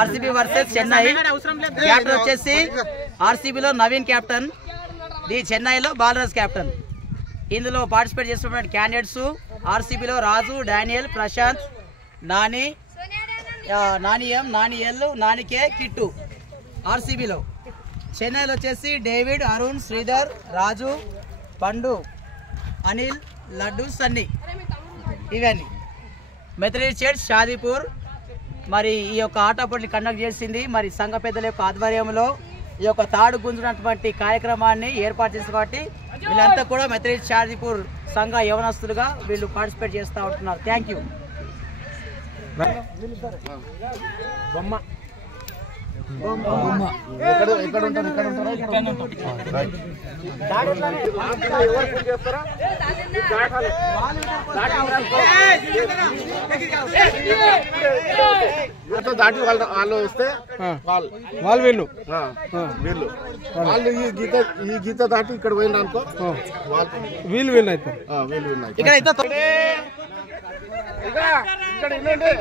RCB versus Chennai. Captain వచ్చేసి ఆర్సీబీలో Naveen captain, the చెన్నైలో Balraj captain. ఇందులో పార్టిసిపేట్ చేస్తున్న క్యాండిడేట్స్ ఆర్సీబీలో రాజు, డానియల్, ప్రశాంత్, నాని, నానిఎం, నానిఎల్, నానికే, కిట్టు. ఆర్సీబీలో చెన్నైలో వచ్చేసి డేవిడ్, అరుణ్, శ్రీధర్, రాజు, పండు, అనిల్, లడ్డు, సన్నీ. ఇవన్నీ మెథడిస్ట్ చర్చ్ షాదీపూర్ మరి ఈ యొక్క ఆట పోటీలు కండక్ట్ చేసింది. మరి సంఘ పెద్దల యొక్క ఆధ్వర్యంలో ఈ యొక్క తాడు గుంజునటువంటి కార్యక్రమాన్ని ఏర్పాటు చేసిన కాబట్టి వీళ్ళంతా కూడా మెథడిస్ట్ షాదీపూర్ సంఘ యవనస్తులుగా వీళ్ళు పార్టిసిపేట్ చేస్తూ ఉంటున్నారు. Thank you. దాటి వాళ్ళు వస్తే వాళ్ళు వీళ్ళు వీళ్ళు వాళ్ళు ఈ గీత దాటి ఇక్కడ పోయిన అనుకో వీళ్ళు వీళ్ళు అవుతారు. వీళ్ళు వీళ్ళు ఇక్కడ వినండి,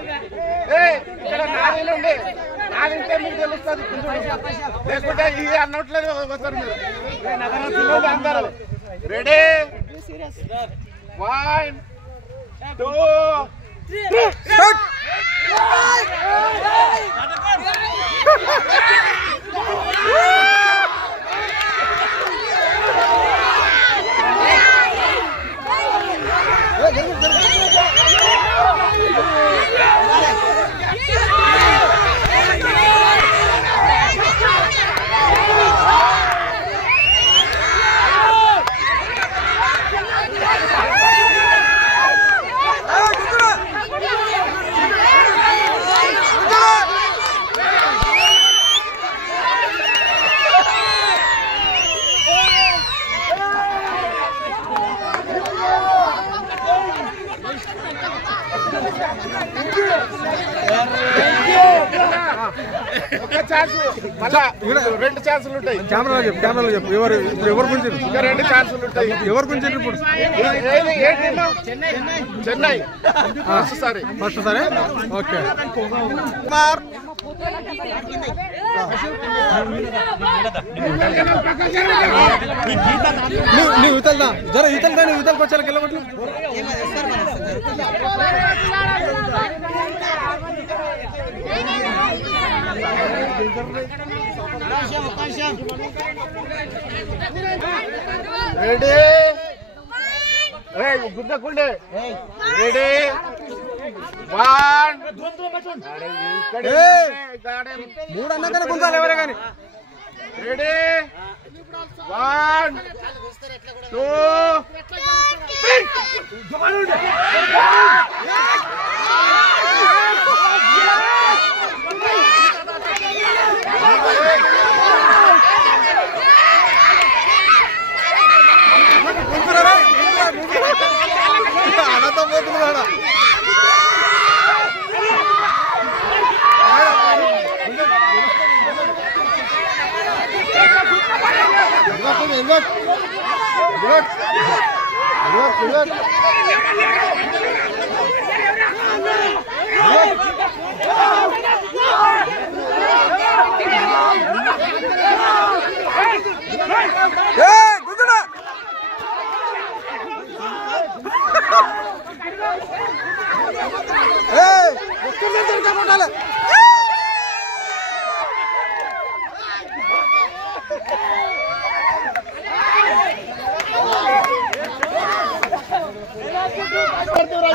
ఇక్కడ నాలుగుండి నాలుంటే మీకు తెలుస్తుంది. లేకుంటే ఇది అన్నట్లేదు వస్తారు మీరు. అందరూ రెడీ, 1 2 3 రెండు ఛాన్సులు ఉంటాయి. కెమెరాలో చెప్పు ఎవరు గురించి రెండు ఛాన్సులు ఉంటాయి. ఎవరి గురించి ఇప్పుడు చెన్నై ఫస్ట్ సారి ఓకే. నువ్వు ఇతల్దా జర ఇతల్దా నువ్వు ఇతలకు వచ్చా కిలోమీటర్లు రెడీ గుద్దకుండే రెడీ 1 మూడు అన్నకనే గుంజాలి ఎవరే కానీ రెడీ 1 2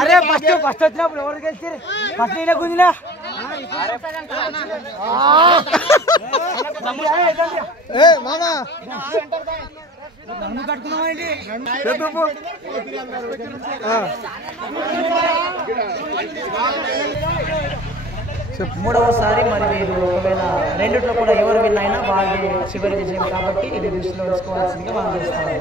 అరే ఫస్ట్ వచ్చినప్పుడు ఎవరు గెలిచారు? ఫస్ట్ ఈయన గుంజినా కట్టుకున్నామండి. మూడవసారి మరి మీరు ఒకవేళ రెండిట్లో కూడా ఎవరు విన్ అయినా వాళ్ళు చివరి విజయం కాబట్టి ఇది దృష్టిలో ఉంచుకోవాల్సిందిగా మనం చేస్తాము.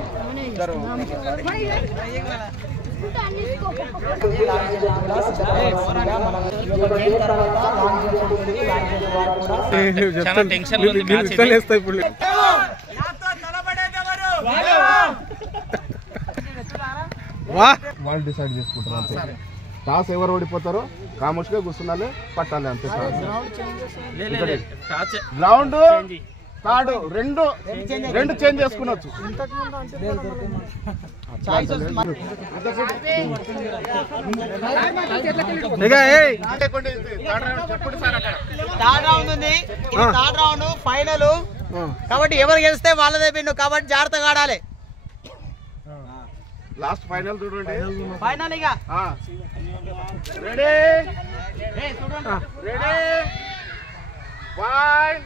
వాళ్ళు డిసైడ్ చేసుకుంటారు. టాస్ ఎవరు ఓడిపోతారో కాముష్గా కూర్చున్నాలి, పట్టాలి అంతే. గ్రౌండ్ థర్డ్ రెండు చేంజ్ చేసుకునొచ్చు. థర్డ్ రౌండ్ ఉంది, థర్డ్ రౌండ్ ఫైనల్ కాబట్టి ఎవరు గెలిస్తే వాళ్ళదే విన్ను కాబట్టి జాగ్రత్తగా ఆడాలి. లాస్ట్ ఫైనల్ చూడండి, ఫైనల్ ఇక రెడీ రెడీ 1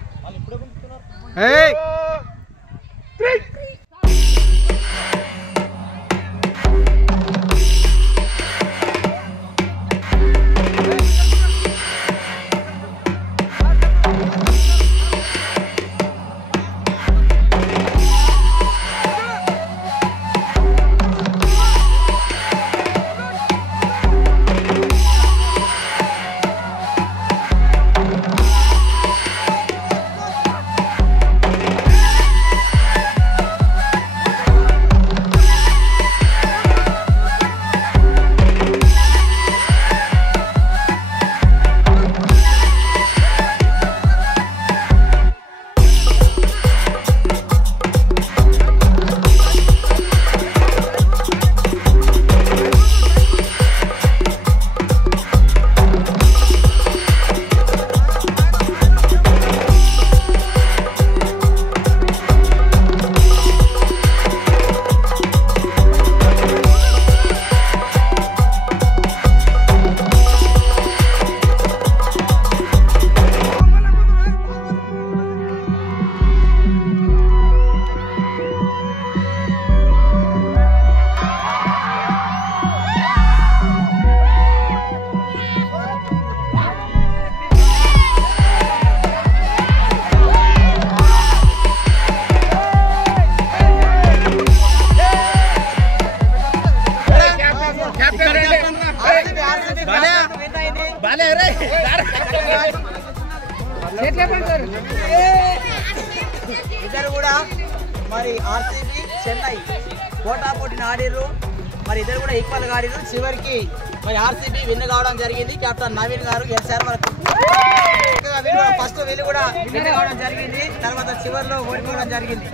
2 3. ఇద్దరు కూడా మరి ఆర్సీబీ చెన్నై పోటాపోటీని ఆడిర్రు. మరి ఇద్దరు కూడా ఈక్వల్ గా ఆడిర్రు. చివరికి మరి ఆర్సీబీ విన్ కావడం జరిగింది. కెప్టెన్ నవీన్ గారు గెలిచారు. ఫస్ట్ వీళ్ళు కూడా విన్ కావడం జరిగింది, తర్వాత చివరిలో ఓడిపోవడం జరిగింది.